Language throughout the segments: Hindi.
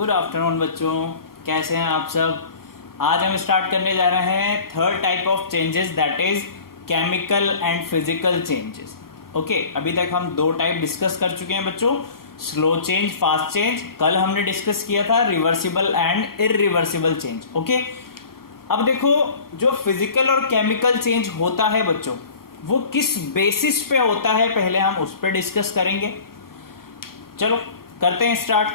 गुड आफ्टरनून बच्चों, कैसे हैं आप सब। आज हम स्टार्ट करने जा रहे हैं third type of changes, that is chemical and physical changes. Okay, अभी तक हम दो टाइप डिस्कस कर चुके हैं बच्चों, स्लो चेंज, फास्ट चेंज। कल हमने डिस्कस किया था reversible and irreversible change. Okay, अब देखो जो फिजिकल और केमिकल चेंज होता है बच्चों, वो किस बेसिस पे होता है, पहले हम उस पर डिस्कस करेंगे। चलो करते हैं स्टार्ट।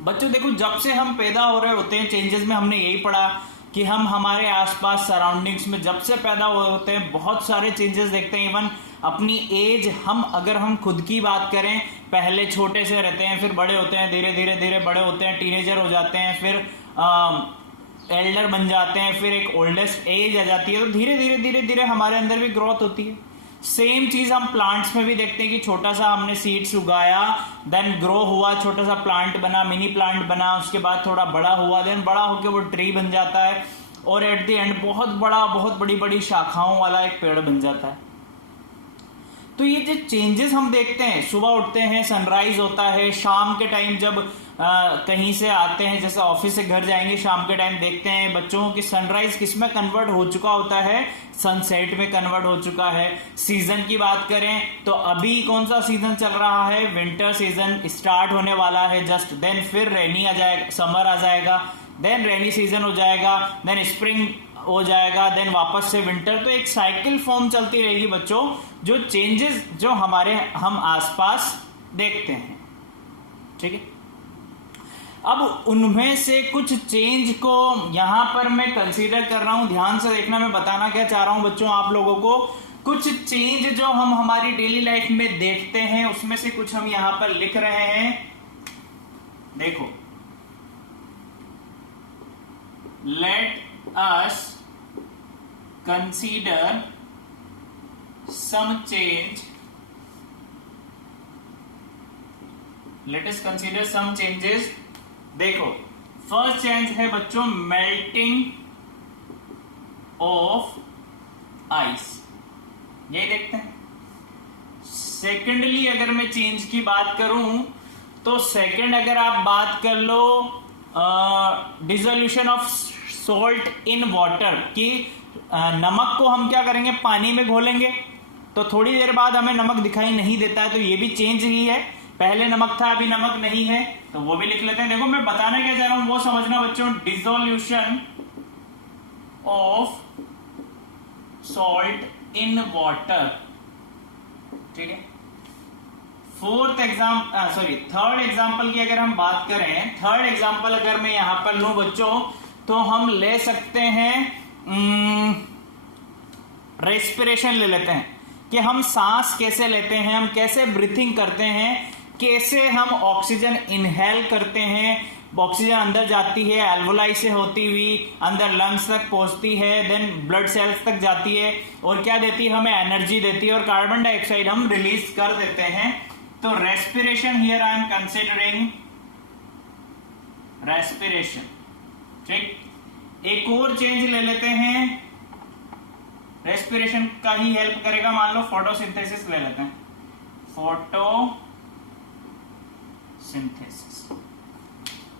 बच्चों देखो, जब से हम पैदा हो रहे होते हैं, चेंजेस में हमने यही पढ़ा कि हम हमारे आसपास सराउंडिंग्स में जब से पैदा हुए होते हैं बहुत सारे चेंजेस देखते हैं। इवन अपनी एज, अगर हम खुद की बात करें, पहले छोटे से रहते हैं, फिर बड़े होते हैं, धीरे धीरे धीरे बड़े होते हैं, टीनेजर हो जाते हैं, फिर एल्डर बन जाते हैं, फिर एक ओल्डेस्ट एज आ जाती है। तो धीरे धीरे धीरे धीरे हमारे अंदर भी ग्रोथ होती है। सेम चीज हम प्लांट्स में भी देखते हैं कि छोटा सा हमने सीड्स उगाया, देन ग्रो हुआ, छोटा सा प्लांट बना, मिनी प्लांट बना, उसके बाद थोड़ा बड़ा हुआ, देन बड़ा होकर वो ट्री बन जाता है और एट द एंड बहुत बड़ा, बहुत बड़ी बड़ी शाखाओं वाला एक पेड़ बन जाता है। तो ये जो चेंजेस हम देखते हैं, सुबह उठते हैं, सनराइज होता है, शाम के टाइम जब कहीं से आते हैं, जैसे ऑफिस से घर जाएंगे, शाम के टाइम देखते हैं बच्चों की सनराइज किस में कन्वर्ट हो चुका होता है, सनसेट में कन्वर्ट हो चुका है। सीजन की बात करें तो अभी कौन सा सीजन चल रहा है, विंटर सीजन स्टार्ट होने वाला है जस्ट, देन फिर रेनी आ जाएगा, समर आ जाएगा, देन रेनी सीजन हो जाएगा, देन स्प्रिंग हो जाएगा, देन वापस से विंटर। तो एक साइकिल फॉर्म चलती रहेगी बच्चों, जो चेंजेस जो हम आसपास देखते हैं। ठीक है, अब उनमें से कुछ चेंज को यहां पर मैं कंसीडर कर रहा हूं, ध्यान से देखना। मैं बताना क्या चाह रहा हूं बच्चों आप लोगों को, कुछ चेंज जो हम हमारी डेली लाइफ में देखते हैं, उसमें से कुछ हम यहां पर लिख रहे हैं। देखो, let us consider some change, let us consider some changes. देखो, फर्स्ट चेंज है बच्चों मेल्टिंग ऑफ आइस, यही देखते हैं। सेकेंडली अगर मैं चेंज की बात करूं तो सेकेंड अगर आप बात कर लो dissolution of salt in water, कि नमक को हम क्या करेंगे, पानी में घोलेंगे तो थोड़ी देर बाद हमें नमक दिखाई नहीं देता है, तो ये भी चेंज ही है। पहले नमक था, अभी नमक नहीं है, तो वो भी लिख लेते हैं। देखो मैं बताना क्या चाह रहा हूं वो समझना बच्चों, dissolution of salt in water. ठीक है, थर्ड एग्जांपल की अगर हम बात करें, थर्ड एग्जांपल अगर मैं यहां पर लूं बच्चों, तो हम ले सकते हैं रेस्पिरेशन ले लेते हैं, कि हम सांस कैसे लेते हैं, हम कैसे ब्रीथिंग करते हैं, कैसे हम ऑक्सीजन इनहेल करते हैं। ऑक्सीजन अंदर जाती है, एल्वोलाई से होती हुई अंदर लंग्स तक पहुंचती है, देन ब्लड सेल्स तक जाती है और क्या देती है, हमें एनर्जी देती है, और कार्बन डाइऑक्साइड हम रिलीज कर देते हैं। तो respiration, here I am considering respiration. ठीक, एक और चेंज ले लेते हैं, रेस्पिरेशन का ही हेल्प करेगा, मान लो फोटोसिंथेसिस ले लेते हैं, फोटोसिंथेसिस।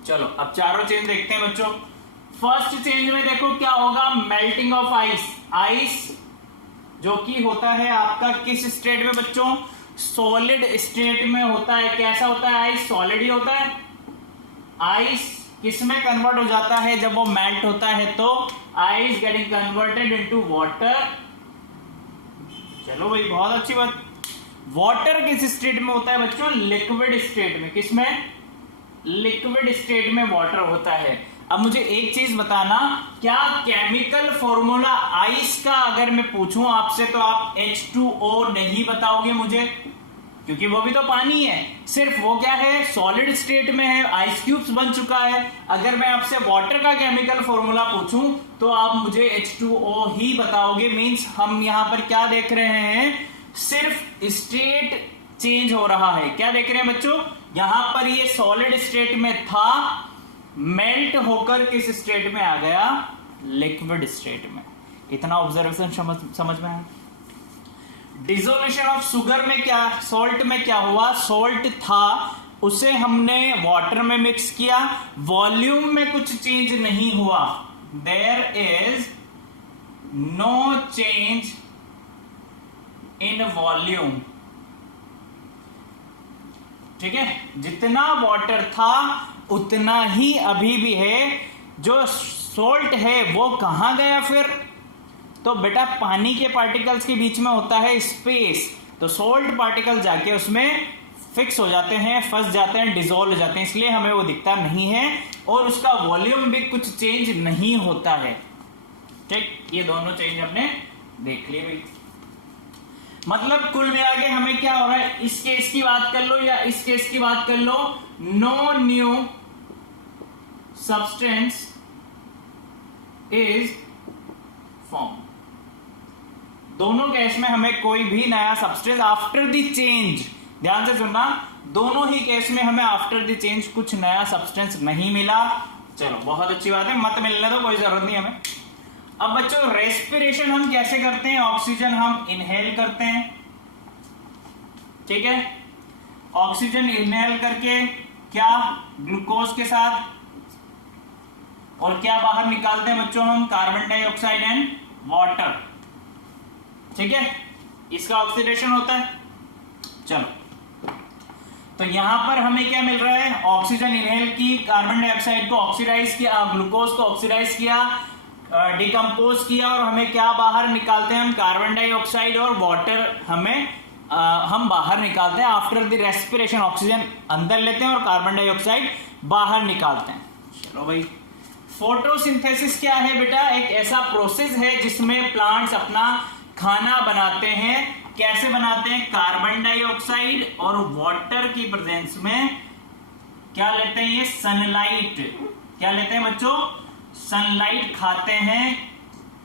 चलो अब चारों चेंज देखते हैं बच्चों। फर्स्ट चेंज में देखो क्या होगा, मेल्टिंग ऑफ आइस। आइस जो कि होता है आपका किस स्टेट में बच्चों, सॉलिड स्टेट में होता है। कैसा होता है आइस, सॉलिड ही होता है। आइस किसमें कन्वर्ट हो जाता है जब वो मेल्ट होता है, तो ice getting converted into water. चलो भाई, बहुत अच्छी बात। वाटर किस स्टेट में होता है बच्चों, लिक्विड स्टेट में। किसमें, लिक्विड स्टेट में वाटर होता है। अब मुझे एक चीज बताना, क्या केमिकल फॉर्मूला आइस का अगर मैं पूछूं आपसे तो आप H2O नहीं बताओगे मुझे, क्योंकि वो भी तो पानी है, सिर्फ वो क्या है, सॉलिड स्टेट में है, आइस क्यूब्स बन चुका है। अगर मैं आपसे वाटर का केमिकल फॉर्मूला पूछूं तो आप मुझे H2O ही बताओगे। मींस हम यहां पर क्या देख रहे हैं, सिर्फ स्टेट चेंज हो रहा है। क्या देख रहे हैं बच्चों, यहां पर ये सॉलिड स्टेट में था, मेल्ट होकर किस स्टेट में आ गया, लिक्विड स्टेट में। इतना ऑब्जर्वेशन समझ में आया। डिसोल्यूशन ऑफ शुगर में क्या, सॉल्ट में क्या हुआ, सॉल्ट था उसे हमने वाटर में मिक्स किया, वॉल्यूम में कुछ चेंज नहीं हुआ, there is no change in volume. ठीक है, जितना वाटर था उतना ही अभी भी है। जो सोल्ट है वो कहां गया फिर? तो बेटा पानी के पार्टिकल्स के बीच में होता है स्पेस, तो सोल्ट पार्टिकल जाके उसमें फिक्स हो जाते हैं, फंस जाते हैं, डिसॉल्व हो जाते हैं, इसलिए हमें वो दिखता नहीं है और उसका वॉल्यूम भी कुछ चेंज नहीं होता है। ठीक, ये दोनों चेंज हमने देख लिए भाई। मतलब कुल मिला के हमें क्या हो रहा है, इस केस की बात कर लो या इस केस की बात कर लो, no new substance is form. दोनों केस में हमें कोई भी नया सब्सटेंस आफ्टर द चेंज, ध्यान से सुनना, दोनों ही केस में हमें आफ्टर द चेंज कुछ नया सब्सटेंस नहीं मिला। चलो बहुत अच्छी बात है, मत मिलने तो कोई जरूरत नहीं हमें। अब बच्चों रेस्पिरेशन हम कैसे करते हैं? ऑक्सीजन हम इनहेल करते हैं, ठीक है, ऑक्सीजन इनहेल करके क्या ग्लूकोज के साथ, और क्या बाहर निकालते हैं बच्चों हम? Carbon dioxide and water. ठीक है, इसका ऑक्सीडेशन होता है। चलो, तो यहां पर हमें क्या मिल रहा है? ऑक्सीजन इनहेल की, कार्बन डाइऑक्साइड को ऑक्सीडाइज किया, ग्लूकोज को ऑक्सीडाइज किया, डिकम्पोज किया, और हमें क्या बाहर निकालते हैं हम? कार्बन डाइऑक्साइड और वाटर हम बाहर निकालते हैं आफ्टर द रेस्पिरेशन। ऑक्सीजन अंदर लेते हैं और कार्बन डाइऑक्साइड बाहर निकालते हैं। चलो भाई, फोटोसिंथेसिस क्या है बेटा? एक ऐसा प्रोसेस है जिसमें प्लांट्स अपना खाना बनाते हैं। कैसे बनाते हैं? कार्बन डाइऑक्साइड और वाटर की प्रेजेंस में क्या लेते हैं? ये सनलाइट। क्या लेते हैं बच्चों? सनलाइट खाते हैं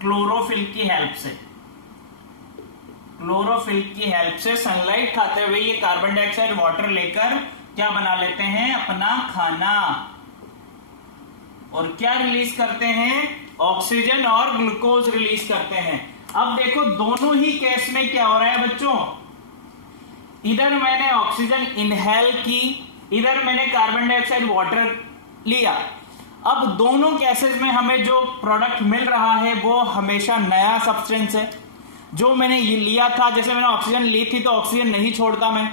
क्लोरोफिल की हेल्प से। क्लोरोफिल की हेल्प से सनलाइट खाते हुए ये कार्बन डाइऑक्साइड वाटर लेकर क्या बना लेते हैं? अपना खाना। और क्या रिलीज करते हैं? ऑक्सीजन और ग्लूकोज रिलीज करते हैं। अब देखो दोनों ही केस में क्या हो रहा है बच्चों, इधर मैंने ऑक्सीजन इनहेल की, इधर मैंने कार्बन डाइऑक्साइड वाटर लिया। अब दोनों केसेस में हमें जो प्रोडक्ट मिल रहा है वो हमेशा नया सब्सटेंस है। जो मैंने ये लिया था, जैसे मैंने ऑक्सीजन ली थी तो ऑक्सीजन नहीं छोड़ता मैं,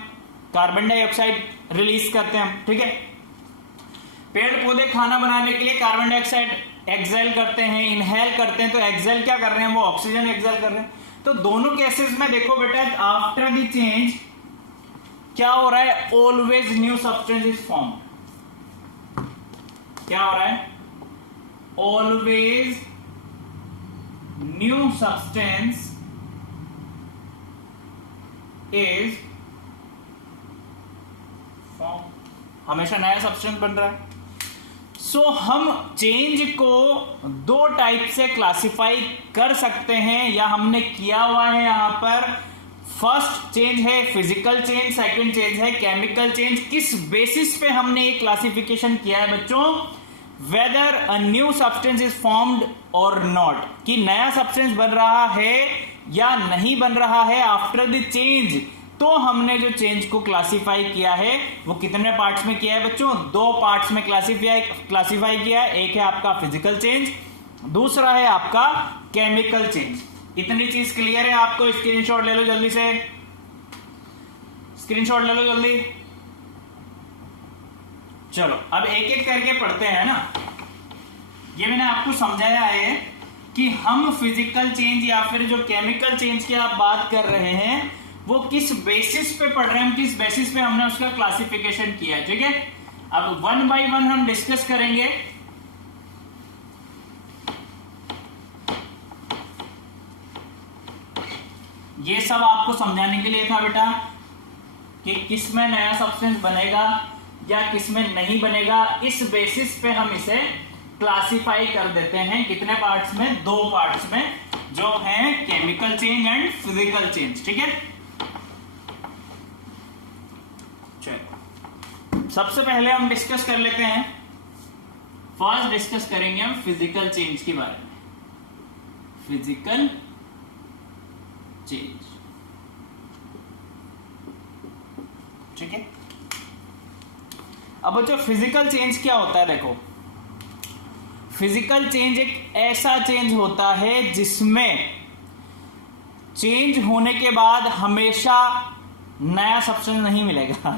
कार्बन डाइऑक्साइड रिलीज करते हैं, ठीक है। पेड़ पौधे खाना बनाने के लिए कार्बन डाइऑक्साइड एक्सेल करते हैं, इनहेल करते हैं, तो एक्सेल क्या कर रहे हैं? वो ऑक्सीजन एक्सेल कर रहे हैं। तो दोनों केसेस में देखो बेटा, आफ्टर द चेंज क्या हो रहा है? Always new substance is form. क्या हो रहा है? Always new substance is form. हमेशा नया सब्सटेंस बन रहा है। सो हम चेंज को दो टाइप से क्लासिफाई कर सकते हैं, या हमने किया हुआ है यहां पर। फर्स्ट चेंज है फिजिकल चेंज, सेकंड चेंज है केमिकल चेंज। किस बेसिस पे हमने ये क्लासिफिकेशन किया है बच्चों? Weather a new substance is formed और नॉट, कि नया सब्सटेंस बन रहा है या नहीं बन रहा है आफ्टर द चेंज। तो हमने जो चेंज को क्लासिफाई किया है वो कितने पार्ट्स में किया है बच्चों? दो पार्ट्स में क्लासिफाई किया है। एक है आपका फिजिकल चेंज, दूसरा है आपका केमिकल चेंज। इतनी चीज क्लियर है आपको? स्क्रीनशॉट ले लो जल्दी से, स्क्रीनशॉट ले लो जल्दी। चलो अब एक एक करके पढ़ते हैं ना। ये मैंने आपको समझाया है कि हम फिजिकल चेंज या फिर जो केमिकल चेंज की आप बात कर रहे हैं वो किस बेसिस पे पढ़ रहे हैं, किस बेसिस पे हमने उसका क्लासिफिकेशन किया है, ठीक है। अब वन बाय वन हम डिस्कस करेंगे। ये सब आपको समझाने के लिए था बेटा कि किसमें नया सब्सटेंस बनेगा या किसमें नहीं बनेगा। इस बेसिस पे हम इसे क्लासिफाई कर देते हैं। कितने पार्ट्स में? दो पार्ट्स में, जो है chemical change and physical change, ठीक है। सबसे पहले हम डिस्कस कर लेते हैं, फर्स्ट डिस्कस करेंगे हम फिजिकल चेंज के बारे में। फिजिकल चेंज, ठीक है। अब बच्चों फिजिकल चेंज क्या होता है, देखो फिजिकल चेंज एक ऐसा चेंज होता है जिसमें चेंज होने के बाद हमेशा नया सब्सटेंस नहीं मिलेगा।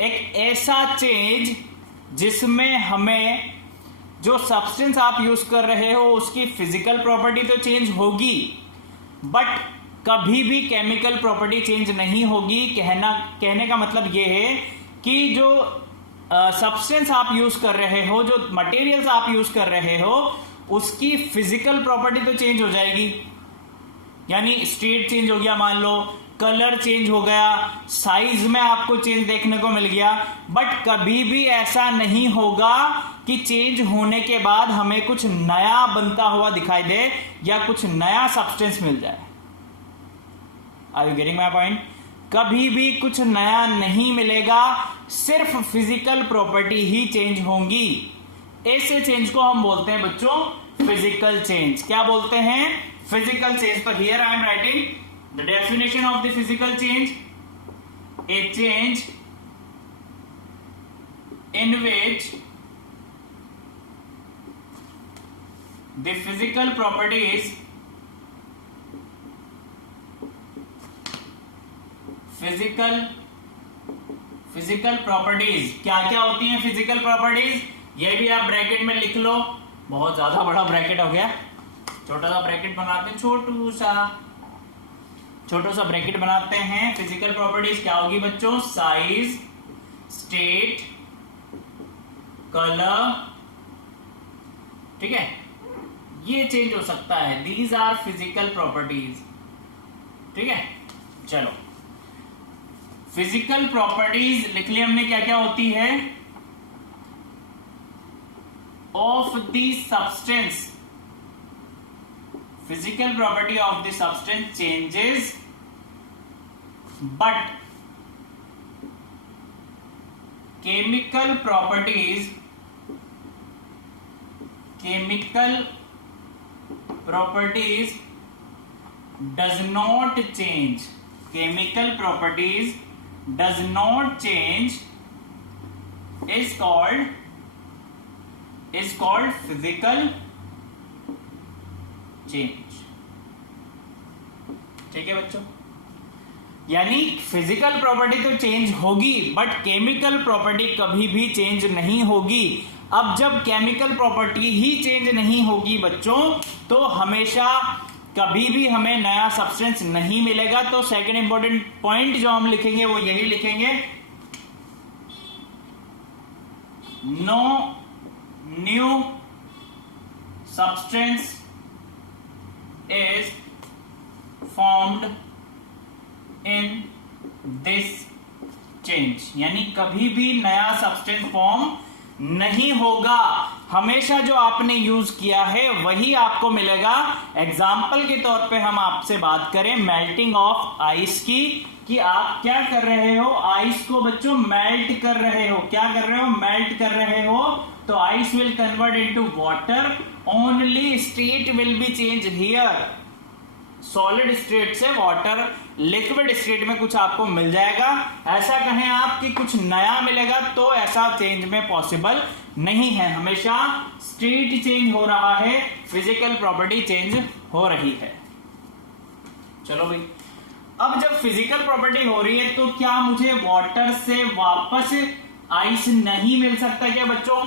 एक ऐसा चेंज जिसमें हमें जो सब्सटेंस आप यूज कर रहे हो उसकी फिजिकल प्रॉपर्टी तो चेंज होगी, बट कभी भी केमिकल प्रॉपर्टी चेंज नहीं होगी। कहने का मतलब यह है कि जो सब्सटेंस आप यूज कर रहे हो, जो मटेरियल्स आप यूज कर रहे हो, उसकी फिजिकल प्रॉपर्टी तो चेंज हो जाएगी। यानी स्टेट चेंज हो गया, मान लो कलर चेंज हो गया, साइज में आपको चेंज देखने को मिल गया, बट कभी भी ऐसा नहीं होगा कि चेंज होने के बाद हमें कुछ नया बनता हुआ दिखाई दे या कुछ नया सब्सटेंस मिल जाए। Are you getting my point? कभी भी कुछ नया नहीं मिलेगा, सिर्फ फिजिकल प्रॉपर्टी ही चेंज होंगी। ऐसे चेंज को हम बोलते हैं बच्चों फिजिकल चेंज। क्या बोलते हैं? Physical change. तो here I am writing the definition of the physical change, a change in which the physical properties physical properties क्या क्या होती हैं? फिजिकल प्रॉपर्टीज, ये भी आप ब्रैकेट में लिख लो। बहुत ज्यादा बड़ा ब्रैकेट हो गया, छोटा सा ब्रैकेट बनाते हैं, छोटा सा ब्रैकेट बनाते हैं। फिजिकल प्रॉपर्टीज क्या होगी बच्चों? साइज, स्टेट, कलर, ठीक है, ये चेंज हो सकता है। दीज आर फिजिकल प्रॉपर्टीज, ठीक है। चलो फिजिकल प्रॉपर्टीज लिख लिया हमने, क्या क्या होती है? Of the substance, physical property of the substance changes but chemical properties does not change. Chemical properties does not change is called physical change. ठीक है बच्चों, यानी फिजिकल प्रॉपर्टी तो चेंज होगी बट केमिकल प्रॉपर्टी कभी भी चेंज नहीं होगी। अब जब केमिकल प्रॉपर्टी ही चेंज नहीं होगी बच्चों, तो हमेशा कभी भी हमें नया सब्सटेंस नहीं मिलेगा। तो सेकंड इंपॉर्टेंट पॉइंट जो हम लिखेंगे वो यही लिखेंगे, no new substance is formed in this change. यानी कभी भी नया सब्सटेंस फॉर्म नहीं होगा, हमेशा जो आपने यूज किया है वही आपको मिलेगा। एग्जाम्पल के तौर पे हम आपसे बात करें मेल्टिंग ऑफ आइस की, कि आप क्या कर रहे हो? आइस को बच्चों मेल्ट कर रहे हो। क्या कर रहे हो? मेल्ट कर रहे हो। तो ice will convert into water, only state will be change here. Solid state से वाटर लिक्विड स्टेट में कुछ आपको मिल जाएगा। ऐसा कहें आप कि कुछ नया मिलेगा, तो ऐसा चेंज में पॉसिबल नहीं है। हमेशा स्टेट चेंज हो रहा है, फिजिकल प्रॉपर्टी चेंज हो रही है। चलो भाई, अब जब फिजिकल प्रॉपर्टी हो रही है तो क्या मुझे वाटर से वापस आइस नहीं मिल सकता क्या बच्चों?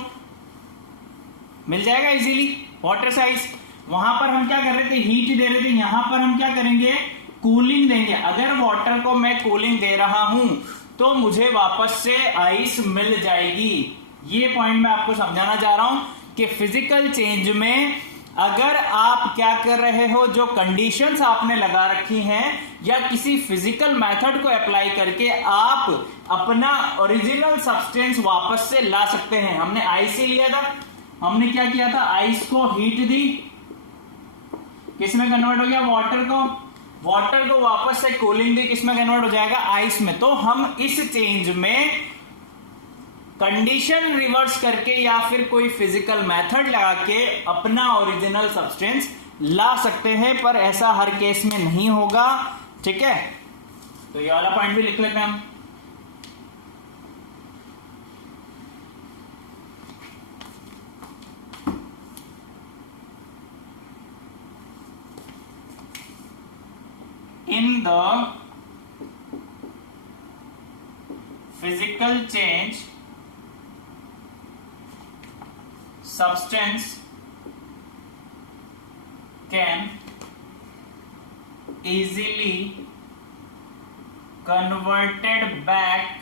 मिल जाएगा इजीली वाटर से आइस। वहां पर हम क्या कर रहे थे? हीट दे रहे थे। यहां पर हम क्या करेंगे? कूलिंग देंगे। अगर वाटर को मैं कूलिंग दे रहा हूं तो मुझे वापस से आइस मिल जाएगी। ये पॉइंट मैं आपको समझाना चाह रहा हूं कि फिजिकल चेंज में अगर आप क्या कर रहे हो, जो कंडीशंस आपने लगा रखी हैं या किसी फिजिकल मेथड को अप्लाई करके आप अपना ओरिजिनल सब्सटेंस वापस से ला सकते हैं। हमने आइस ही लिया था, हमने क्या किया था? आइस को हीट दी, किसमें कन्वर्ट हो गया? वाटर को। वाटर को वापस से कूलिंग दी, किसमें कन्वर्ट हो जाएगा? आइस में। तो हम इस चेंज में कंडीशन रिवर्स करके या फिर कोई फिजिकल मेथड लगा के अपना ओरिजिनल सब्सटेंस ला सकते हैं, पर ऐसा हर केस में नहीं होगा। ठीक है, तो ये वाला पॉइंट भी लिख लेते हैं हम। the physical change substance can easily converted back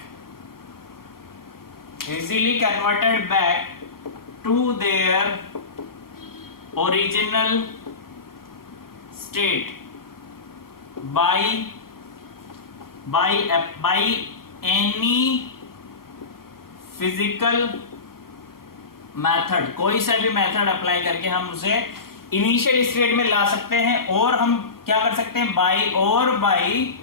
to their original state by any physical method। कोई सा भी मेथड अप्लाई करके हम उसे इनिशियल स्टेट में ला सकते हैं। और हम क्या कर सकते हैं, बाई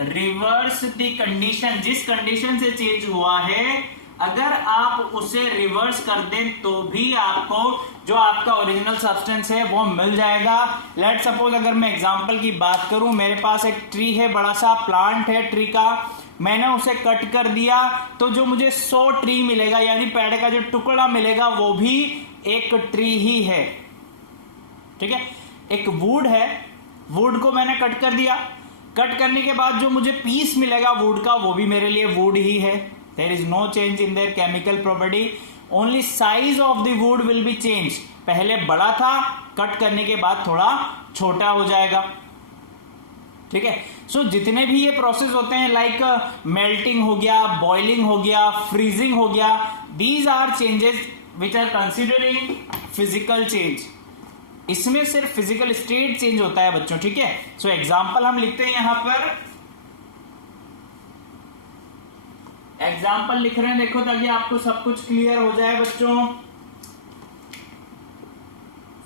रिवर्स द कंडीशन, जिस कंडीशन से चेंज हुआ है अगर आप उसे रिवर्स कर दें तो भी आपको जो आपका ओरिजिनल सब्सटेंस है वो मिल जाएगा। लेट सपोज अगर मैं एग्जांपल की बात करूं, मेरे पास एक ट्री है, बड़ा सा प्लांट है ट्री का, मैंने उसे कट कर दिया तो जो मुझे 100 ट्री मिलेगा यानी पेड़ का जो टुकड़ा मिलेगा वो भी एक ट्री ही है। ठीक है, एक वुड है, वुड को मैंने कट कर दिया, कट करने के बाद जो मुझे पीस मिलेगा वुड का वो भी मेरे लिए वुड ही है। There is no change in their chemical property, only size of the wood will be change. पहले बड़ा था, कट करने के बाद थोड़ा छोटा हो जाएगा। ठीक है, सो जितने भी ये प्रोसेस होते हैं लाइक मेल्टिंग हो गया, बॉइलिंग हो गया, फ्रीजिंग हो गया, these are changes which are considering physical change. इसमें सिर्फ फिजिकल स्टेट चेंज होता है बच्चों। ठीक है, सो एग्जांपल हम लिखते हैं, यहां पर एग्जांपल लिख रहे हैं, देखो ताकि आपको सब कुछ क्लियर हो जाए बच्चों।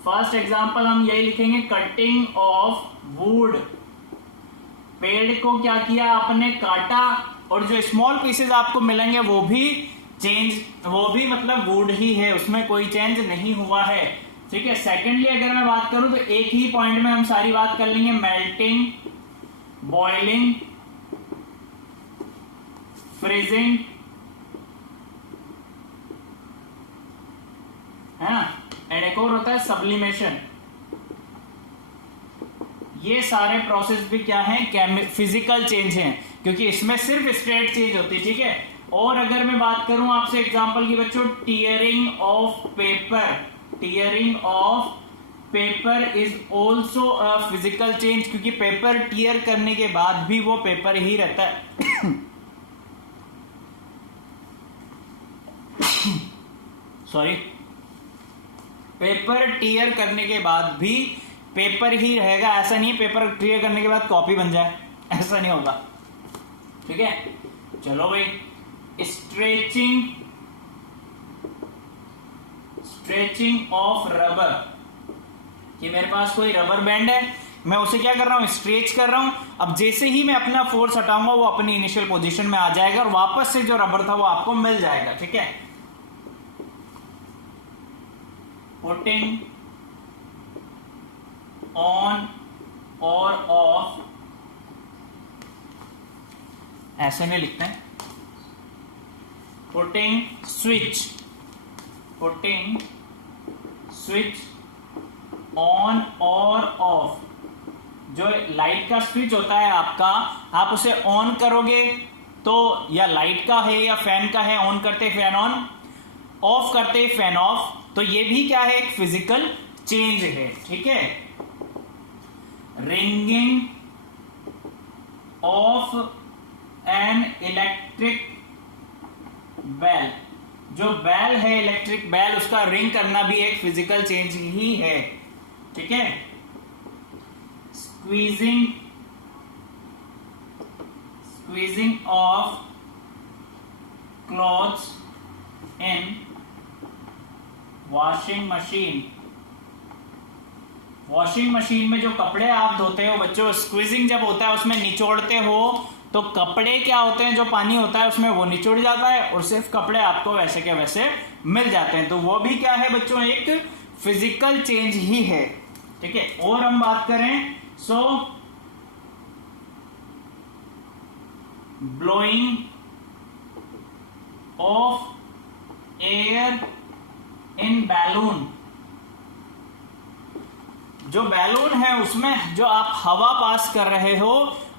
फर्स्ट एग्जांपल हम यही लिखेंगे, कटिंग ऑफ वुड। पेड़ को क्या किया आपने, काटा, और जो स्मॉल पीसेस आपको मिलेंगे वो भी मतलब वुड ही है, उसमें कोई चेंज नहीं हुआ है। ठीक है, सेकेंडली अगर मैं बात करूं तो एक ही पॉइंट में हम सारी बात कर लेंगे, मेल्टिंग, बॉइलिंग, फ्रीजिंग, है ना, एंड एक और होता है सब्लिमेशन। ये सारे प्रोसेस भी क्या हैं, फिजिकल चेंज हैं, क्योंकि इसमें सिर्फ स्टेट चेंज होती है। ठीक है, और अगर मैं बात करूं आपसे एग्जांपल की बच्चों, tearing of paper is also a physical change, क्योंकि पेपर टीयर करने के बाद भी वो पेपर ही रहता है। सॉरी, पेपर टीयर करने के बाद भी पेपर ही रहेगा, ऐसा नहीं पेपर टीयर करने के बाद कॉपी बन जाए, ऐसा नहीं होगा। ठीक है, चलो भाई, स्ट्रेचिंग ऑफ रबर, कि मेरे पास कोई रबर बैंड है, मैं उसे क्या कर रहा हूं, स्ट्रेच कर रहा हूं। अब जैसे ही मैं अपना फोर्स हटाऊंगा वो अपनी इनिशियल पोजीशन में आ जाएगा और वापस से जो रबर था वो आपको मिल जाएगा। ठीक है, पुटिंग ऑन और ऑफ, ऐसे में लिखते हैं, पुटिंग स्विच ऑन और ऑफ। जो लाइट का स्विच होता है आपका, आप उसे ऑन करोगे तो या लाइट का है या फैन का है, ऑन करते फैन ऑन, ऑफ करते फैन ऑफ, तो ये भी क्या है, एक फिजिकल चेंज है। ठीक है, ringing of an electric bell, जो बेल है इलेक्ट्रिक बेल, उसका रिंग करना भी एक फिजिकल चेंज ही है। ठीक है, squeezing of clothes in washing machine में जो कपड़े आप धोते हो बच्चों, स्क्वीजिंग जब होता है उसमें निचोड़ते हो तो कपड़े क्या होते हैं, जो पानी होता है उसमें वो निचोड़ जाता है और सिर्फ कपड़े आपको वैसे के वैसे मिल जाते हैं। तो वो भी क्या है बच्चों, एक फिजिकल चेंज ही है। ठीक है, और हम बात करें, so blowing of air in balloon, जो बैलून है उसमें जो आप हवा पास कर रहे हो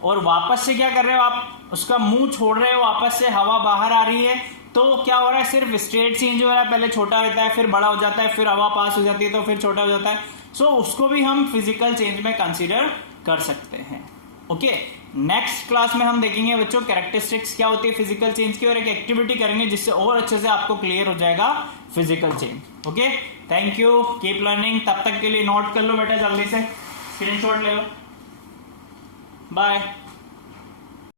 और वापस से क्या कर रहे हो, आप उसका मुंह छोड़ रहे हो, वापस से हवा बाहर आ रही है, तो क्या हो रहा है, सिर्फ स्टेट चेंज हो रहा है, पहले छोटा रहता है फिर बड़ा हो जाता है, फिर हवा पास हो जाती है तो फिर छोटा हो जाता है। सो उसको भी हम फिजिकल चेंज में कंसीडर कर सकते हैं। ओके, नेक्स्ट क्लास में हम देखेंगे बच्चों कैरेक्टरिस्टिक्स क्या होती है फिजिकल चेंज की, और एक एक्टिविटी करेंगे जिससे और अच्छे से आपको क्लियर हो जाएगा physical change. Okay, thank you, keep learning. तब तक के लिए नोट कर लो बेटा, जल्दी से स्क्रीनशॉट ले लो। बाय।